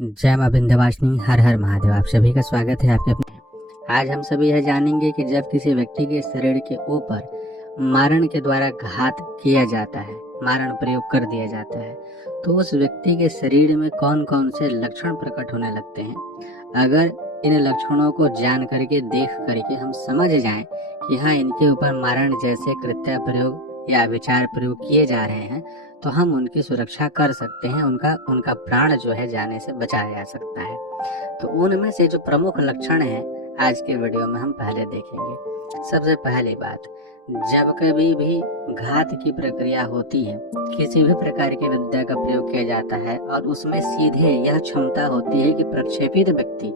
जय मां विंध्यवासिनी, हर हर महादेव। आप सभी का स्वागत है आपके अपने। आज हम सभी यह जानेंगे कि जब किसी व्यक्ति के शरीर के ऊपर मारण के द्वारा घात किया जाता है, मारण प्रयोग कर दिया जाता है, तो उस व्यक्ति के शरीर में कौन कौन से लक्षण प्रकट होने लगते हैं। अगर इन लक्षणों को जान करके, देख करके हम समझ जाएं कि हाँ, इनके ऊपर मारण जैसे कृत्य प्रयोग या विचार प्रयोग किए जा रहे हैं, तो हम उनकी सुरक्षा कर सकते हैं, उनका प्राण जो है जाने से बचाया जा सकता है। तो उनमें से जो प्रमुख लक्षण हैं आज के वीडियो में हम पहले देखेंगे। सबसे पहली बात, जब कभी भी घात की प्रक्रिया होती है, किसी भी प्रकार की विद्या का प्रयोग किया जाता है और उसमें सीधे यह क्षमता होती है कि प्रक्षेपित व्यक्ति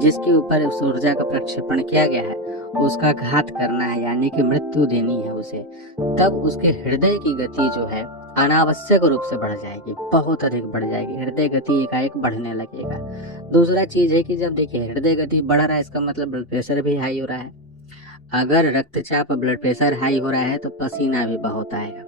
जिसके ऊपर उस ऊर्जा का प्रक्षेपण किया गया है उसका घात करना है, यानी कि मृत्यु देनी है उसे, तब उसके हृदय की गति जो है अनावश्यक रूप से बढ़ जाएगी, बहुत अधिक बढ़ जाएगी। हृदय गति एकाएक बढ़ने लगेगा। दूसरा चीज है कि जब देखिए हृदय गति बढ़ रहा है, इसका मतलब ब्लड प्रेशर भी हाई हो रहा है। अगर रक्तचाप ब्लड प्रेशर हाई हो रहा है तो पसीना भी बहुत आएगा,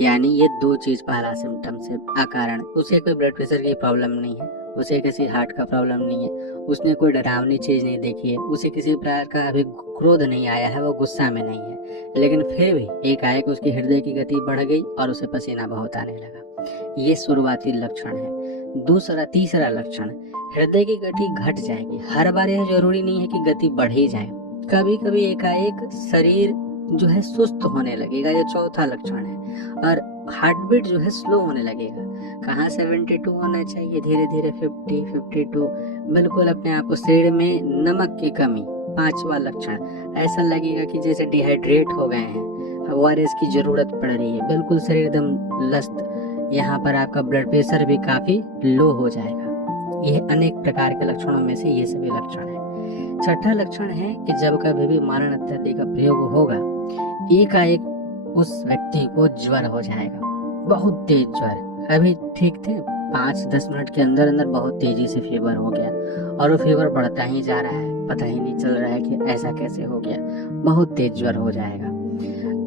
यानी ये दो चीज पहला सिम्टम्स है। अकारण उसे कोई ब्लड प्रेशर की प्रॉब्लम नहीं है, उसे किसी हार्ट का प्रॉब्लम नहीं है, उसने कोई डरावनी चीज नहीं देखी है, उसे किसी प्रकार का अभी क्रोध नहीं आया है, वो गुस्सा में नहीं है, लेकिन फिर भी एकाएक उसकी हृदय की गति बढ़ गई और उसे पसीना बहुत आने लगा। ये शुरुआती लक्षण है। तीसरा लक्षण, हृदय की गति घट जाएगी। हर बार यह जरूरी नहीं है कि गति बढ़ ही जाए, कभी कभी एकाएक शरीर जो है सुस्त होने लगेगा, ये चौथा लक्षण है। और हार्ट बीट जो है स्लो होने लगेगा। कहाँ 72 होना चाहिए, धीरे धीरे 50, 52। बिल्कुल अपने आप को, शरीर में नमक की कमी, पांचवा लक्षण, ऐसा लगेगा कि जैसे डिहाइड्रेट हो गए हैं, ओआरएस की जरूरत पड़ रही है, बिल्कुल शरीर एकदम लस्त। यहाँ पर आपका ब्लड प्रेशर भी काफी लो हो जाएगा। यह अनेक प्रकार के लक्षणों में से ये सभी लक्षण है। छठा लक्षण है कि जब कभी भी मारण इत्यादि का प्रयोग होगा, एकाएक उस व्यक्ति को ज्वर हो जाएगा, बहुत तेज ज्वर। अभी ठीक थे, 5-10 मिनट के अंदर अंदर बहुत तेजी से फीवर हो गया और वो फीवर बढ़ता ही जा रहा है, पता ही नहीं चल रहा है कि ऐसा कैसे हो गया, बहुत तेज ज्वर हो जाएगा।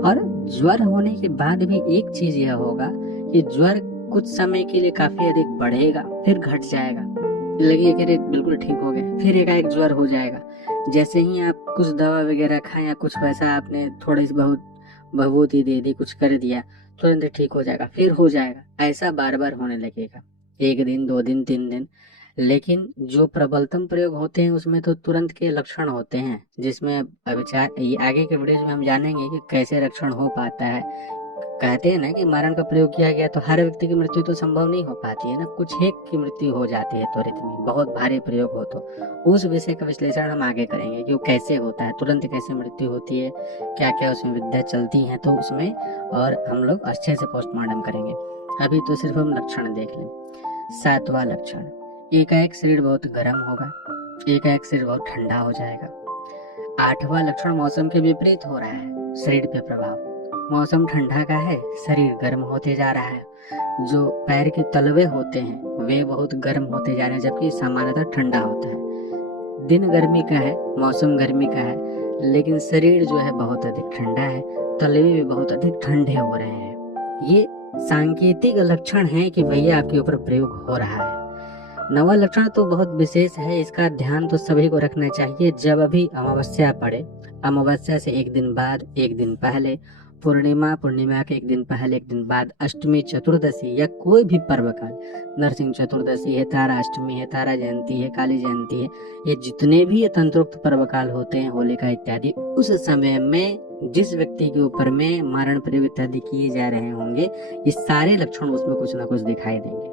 और ज्वर होने के बाद भी एक चीज यह होगा कि ज्वर कुछ समय के लिए काफी अधिक बढ़ेगा, फिर घट जाएगा, लगेगा कि बिल्कुल ठीक हो गया, फिर एकाएक ज्वर हो जाएगा। जैसे ही आप कुछ दवा वगैरह खाएं या कुछ वैसा आपने थोड़ी सी बहुत भभूति दे दी, कुछ कर दिया, तुरंत ठीक हो जाएगा, फिर हो जाएगा। ऐसा बार बार होने लगेगा, 1 दिन 2 दिन 3 दिन। लेकिन जो प्रबलतम प्रयोग होते हैं उसमें तो तुरंत के लक्षण होते हैं, जिसमें आगे के वीडियो में हम जानेंगे कि कैसे लक्षण हो पाता है। कहते हैं ना कि मारण का प्रयोग किया गया तो हर व्यक्ति की मृत्यु तो संभव नहीं हो पाती है ना, कुछ एक की मृत्यु हो जाती है त्वरित में, बहुत भारी प्रयोग हो तो। उस विषय का विश्लेषण हम आगे करेंगे कि वो कैसे होता है, तुरंत कैसे मृत्यु होती है, क्या क्या उसमें विद्या चलती है तो उसमें, और हम लोग अच्छे से पोस्टमार्टम करेंगे। अभी तो सिर्फ हम लक्षण देख लें। 7वां लक्षण, एकाएक शरीर बहुत गर्म होगा, एकाएक शरीर बहुत ठंडा हो जाएगा। 8वां लक्षण, मौसम के विपरीत हो रहा है शरीर पे प्रभाव, मौसम ठंडा का है, शरीर गर्म होते जा रहा है। जो पैर के तलवे होते हैं वे बहुत गर्म होते जा रहे हैं, जबकि सामान्यतः ठंडा होता है। दिन गर्मी का है, मौसम गर्मी का है, लेकिन शरीर जो है बहुत अधिक ठंडा है, तलवे भी बहुत अधिक ठंडे हो रहे हैं। ये सांकेतिक लक्षण है कि भैया आपके ऊपर प्रयोग हो रहा है। 9वां लक्षण तो बहुत विशेष है, इसका ध्यान तो सभी को रखना चाहिए। जब अभी अमावस्या पड़े, अमावस्या से 1 दिन बाद, 1 दिन पहले, पूर्णिमा के 1 दिन पहले, 1 दिन बाद, अष्टमी, चतुर्दशी या कोई भी पर्व काल, नरसिंह चतुर्दशी है, तारा अष्टमी है, तारा जयंती है, काली जयंती है, ये जितने भी ये तंत्रोक्त पर्व काल होते हैं, होलिका इत्यादि, उस समय में जिस व्यक्ति के ऊपर में मारण प्रयोग इत्यादि किए जा रहे होंगे, ये सारे लक्षण उसमें कुछ ना कुछ दिखाई देंगे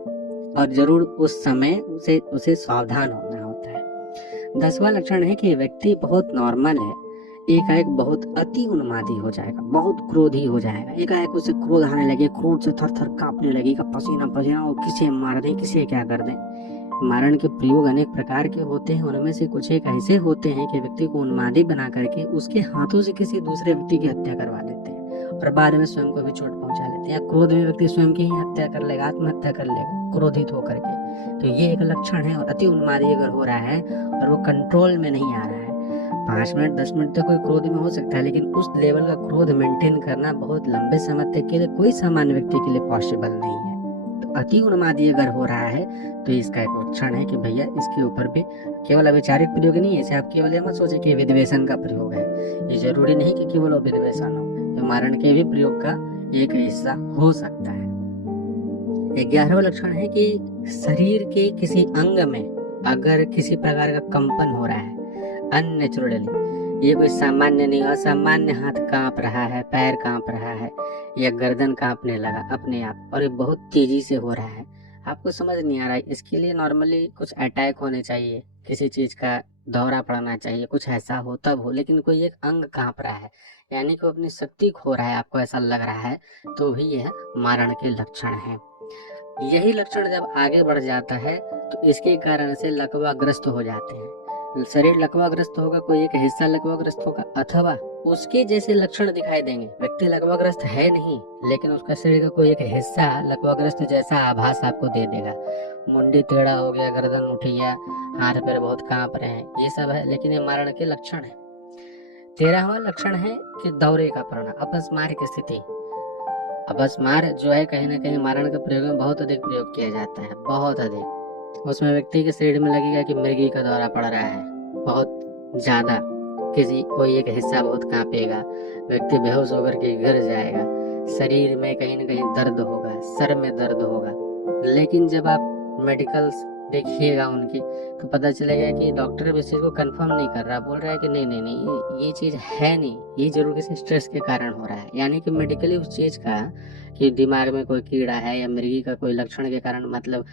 और जरूर उस समय उसे सावधान होना होता है। 10वां लक्षण है कि व्यक्ति बहुत नॉर्मल है, एकाएक बहुत अति उन्मादी हो जाएगा, बहुत क्रोधी हो जाएगा, एकाएक उसे क्रोध आने लगे, क्रोध से थर थर कांपने लगेगा, पसीना पसीना, और किसे मार दें, किसे क्या कर दें। मारण के प्रयोग अनेक प्रकार के होते हैं, उनमें से कुछ एक ऐसे होते हैं कि व्यक्ति को उन्मादी बना करके उसके हाथों से किसी दूसरे व्यक्ति की हत्या करवा देते हैं और बाद में स्वयं को भी चोट पहुंचा लेते हैं, या क्रोध में व्यक्ति स्वयं की ही हत्या कर लेगा, आत्महत्या कर लेगा क्रोधित होकर के। तो ये एक लक्षण है। और अति उन्मादी अगर हो रहा है और वो कंट्रोल में नहीं आ रहा है, 5 मिनट 10 मिनट तक कोई क्रोध में हो सकता है, लेकिन उस लेवल का क्रोध मेंटेन करना बहुत लंबे समय तक के लिए कोई सामान्य व्यक्ति के लिए पॉसिबल नहीं है। तो अति उन्मादी अगर हो रहा है तो इसका एक लक्षण है कि भैया इसके ऊपर भी केवल अवैचारिक प्रयोग नहीं है। इसे आप केवल ये मत सोचे कि विद्वेषण का प्रयोग है, ये जरूरी नहीं कि केवल विद्वेषण हो, ये मारण के भी प्रयोग का एक हिस्सा हो सकता है। 11वां लक्षण है कि शरीर के किसी अंग में अगर किसी प्रकार का कंपन हो रहा है अननेचुरली, ये कोई सामान्य नहीं, असामान्य, हाथ कांप रहा है, पैर कांप रहा है या गर्दन कांपने लगा अपने आप और ये बहुत तेजी से हो रहा है, आपको समझ नहीं आ रहा है, इसके लिए नॉर्मली कुछ अटैक होने चाहिए, किसी चीज का दौरा पड़ना चाहिए, कुछ ऐसा हो तब हो, लेकिन कोई एक अंग कांप रहा है यानी कि अपनी शक्ति खो रहा है, आपको ऐसा लग रहा है, तो भी यह मारण के लक्षण है। यही लक्षण जब आगे बढ़ जाता है तो इसके कारण से लकवाग्रस्त हो जाते हैं। शरीर लकवाग्रस्त होगा, कोई एक हिस्सा लकवाग्रस्त होगा अथवा उसके जैसे लक्षण दिखाई देंगे। व्यक्ति लकवाग्रस्त है नहीं लेकिन उसका शरीर का कोई एक हिस्सा लकवाग्रस्त जैसा आभास आपको दे देगा। मुंडी टेढ़ा हो गया, गर्दन उठी गया, हाथ पैर बहुत कांप रहे हैं, ये सब है, लेकिन ये मारण के लक्षण है। 13वां लक्षण है कि दौरे का पड़ना, अपस्मार की स्थिति। अपस्मार जो है कहीं ना कहीं मारण के प्रयोग में बहुत अधिक प्रयोग किया जाता है, बहुत अधिक। उसमें व्यक्ति के शरीर में लगेगा कि मृगी का दौरा पड़ रहा है, बहुत ज्यादा, किसी कोई एक हिस्सा बहुत कांपेगा, व्यक्ति बेहोश होकर के गिर जाएगा, शरीर में कहीं ना कहीं दर्द होगा, सर में दर्द होगा। लेकिन जब आप मेडिकल देखिएगा उनकी तो पता चलेगा कि डॉक्टर भी इस चीज को कंफर्म नहीं कर रहा, बोल रहा है कि नहीं नहीं नहीं ये चीज है नहीं, ये जरूर किसी स्ट्रेस के कारण हो रहा है। यानी कि मेडिकली उस चीज का कि दिमाग में कोई कीड़ा है या मृगी का कोई लक्षण के कारण, मतलब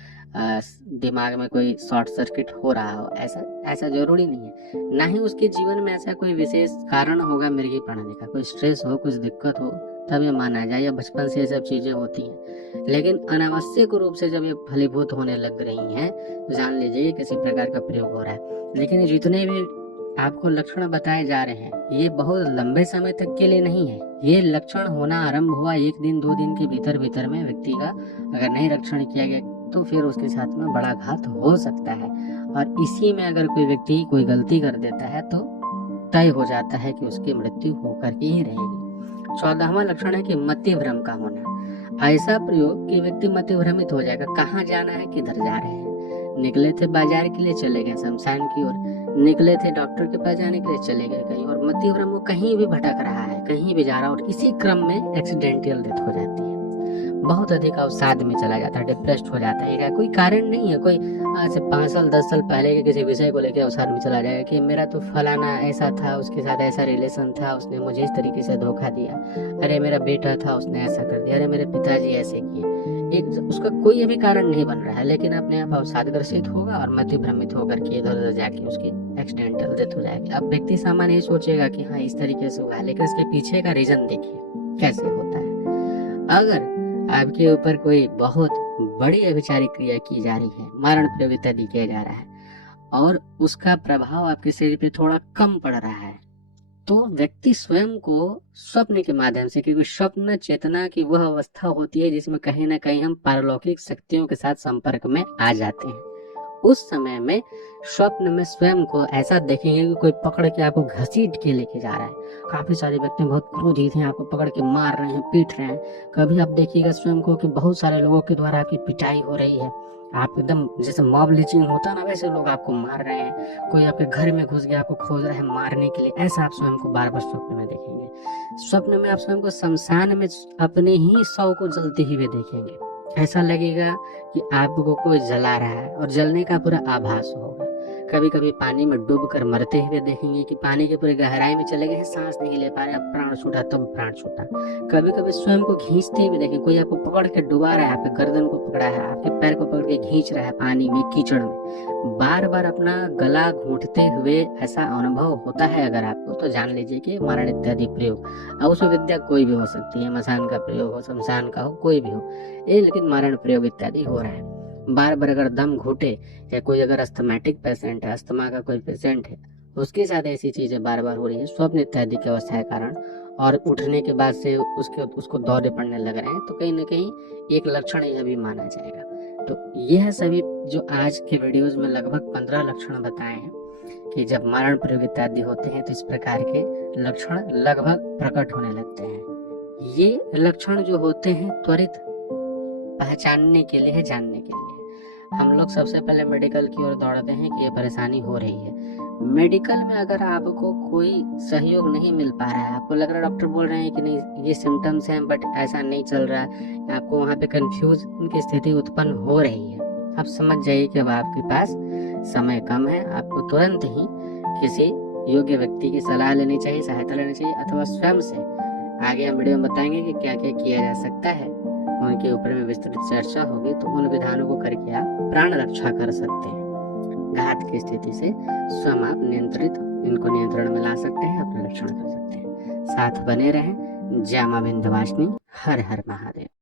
दिमाग में कोई शॉर्ट सर्किट हो रहा हो, ऐसा ऐसा जरूरी नहीं है। ना ही उसके जीवन में ऐसा कोई विशेष कारण होगा मृगी पढ़ने का, कोई स्ट्रेस हो, कुछ दिक्कत हो तब ये माना जाए, या बचपन से ये सब चीजें होती हैं। लेकिन अनावश्यक रूप से जब ये फलीभूत होने लग रही हैं तो जान लीजिए किसी प्रकार का प्रयोग हो रहा है। लेकिन जितने भी आपको लक्षण बताए जा रहे हैं ये बहुत लंबे समय तक के लिए नहीं है। ये लक्षण होना आरंभ हुआ 1 दिन 2 दिन के भीतर भीतर में व्यक्ति का अगर नहीं रक्षण किया गया तो फिर उसके साथ में बड़ा घात हो सकता है। और इसी में अगर कोई व्यक्ति कोई गलती कर देता है तो तय हो जाता है कि उसकी मृत्यु होकर के ही रहेगी। 14वां लक्षण है कि मति भ्रम का होना। ऐसा प्रयोग कि व्यक्ति मति भ्रमित हो जाएगा, कहाँ जाना है, किधर जा रहे हैं। निकले थे बाजार के लिए, चले गए शमशान की ओर, निकले थे डॉक्टर के पास जाने के लिए, चले गए कहीं और। मति भ्रम वो कहीं भी भटक रहा है, कहीं भी जा रहा है और इसी क्रम में एक्सीडेंटल डेथ हो जाती है, बहुत अधिक अवसाद में चला जाता है, डिप्रेस्ड हो जाता है। कोई कारण नहीं है, कोई आज से 5 साल 10 साल पहले के किसी विषय को लेकर अवसाद में चला जाएगा कि मेरा तो फलाना ऐसा था, उसके साथ ऐसा रिलेशन था, उसने मुझे इस तरीके से धोखा दिया, अरे मेरा बेटा था उसने ऐसा कर दिया, अरे मेरे पिताजी ऐसे किए। एक उसका कोई अभी कारण नहीं बन रहा है लेकिन अपने आप अवसादग्रसित होगा और मति भ्रमित होकर के इधर उधर जाके उसकी एक्सीडेंटल डेथ हो जाएगी। अब व्यक्ति सामान्य ही सोचेगा कि हाँ इस तरीके से हुआ है, लेकिन इसके पीछे का रीजन देखिए कैसे होता है। अगर आपके ऊपर कोई बहुत बड़ी अभिचारिक क्रिया की जा रही है, मारण प्रयोग इत्यादि किया जा रहा है और उसका प्रभाव आपके शरीर पे थोड़ा कम पड़ रहा है, तो व्यक्ति स्वयं को स्वप्न के माध्यम से, क्योंकि स्वप्न चेतना की वह अवस्था होती है जिसमें कहीं ना कहीं हम पारलौकिक शक्तियों के साथ संपर्क में आ जाते हैं। उस समय में स्वप्न में स्वयं को ऐसा देखेंगे कि कोई पकड़ के आपको घसीट के लेके जा रहा है। काफी सारे व्यक्ति बहुत क्रोधित हैं, आपको पकड़ के मार रहे हैं, पीट रहे हैं। कभी आप देखिएगा स्वयं को कि बहुत सारे लोगों के द्वारा आपकी पिटाई हो रही है, आप एकदम जैसे मॉब लिंचिंग होता है ना, वैसे लोग आपको मार रहे हैं, कोई आपके घर में घुस गया आपको खोज रहा है मारने के लिए, ऐसा आप स्वयं को बार बार स्वप्न में देखेंगे। स्वप्न में आप स्वयं को शमशान में अपने ही शव को जलते हुए देखेंगे। ऐसा लगेगा कि आपको कोई जला रहा है और जलने का पूरा आभास होगा। कभी कभी पानी में डूब कर मरते हुए देखेंगे कि पानी के पूरे गहराई में चले गए, सांस नहीं ले पा रहे, अब प्राण छूटा तब प्राण छूटा। कभी कभी स्वयं को खींचते हुए देखें, कोई आपको पकड़ के डुबा रहा है, आपके गर्दन को पकड़ा है, आपके पैर को पकड़ के खींच रहा है पानी में, कीचड़ में, बार बार अपना गला घूंटते हुए ऐसा अनुभव होता है अगर आपको, तो जान लीजिए कि मारण इत्यादि प्रयोग। अब उसमें विद्या कोई भी हो सकती है, मसान का प्रयोग हो, शमशान का हो, कोई भी हो, ये लेकिन मारण प्रयोग इत्यादि हो रहा है। बार बार अगर दम घुटे या कोई अगर अस्थमैटिक पेशेंट है, अस्थमा का कोई पेशेंट है, उसके साथ ऐसी चीजें बार बार हो रही है स्वप्न इत्यादि की अवस्था के कारण, और उठने के बाद से उसको दौरे पड़ने लग रहे हैं, तो कहीं ना कहीं एक लक्षण यह भी माना जाएगा। तो यह सभी जो आज के वीडियोज में लगभग 15 लक्षण बताए हैं कि जब मारण प्रयोग इत्यादि होते हैं तो इस प्रकार के लक्षण लगभग प्रकट होने लगते हैं। ये लक्षण जो होते हैं त्वरित पहचानने के लिए है, जानने के लिए। हम लोग सबसे पहले मेडिकल की ओर दौड़ते हैं कि ये परेशानी हो रही है। मेडिकल में अगर आपको कोई सहयोग नहीं मिल पा रहा है, आपको लग रहा है डॉक्टर बोल रहे हैं कि नहीं ये सिम्टम्स हैं बट ऐसा नहीं चल रहा है, आपको वहाँ पे कंफ्यूजन की स्थिति उत्पन्न हो रही है, आप समझ जाइए कि अब आपके पास समय कम है। आपको तुरंत ही किसी योग्य व्यक्ति की सलाह लेनी चाहिए, सहायता लेनी चाहिए, अथवा स्वयं से। आगे हम वीडियो में बताएंगे कि क्या क्या किया जा सकता है, उनके ऊपर में विस्तृत चर्चा होगी। तो उन विधानों को करके आप प्राण रक्षा कर सकते हैं। घात की स्थिति से स्वयं आप इनको नियंत्रण में ला सकते हैं, अपना रक्षण कर सकते हैं। साथ बने रहें। जय मां विंध्यवासिनी। हर हर महादेव।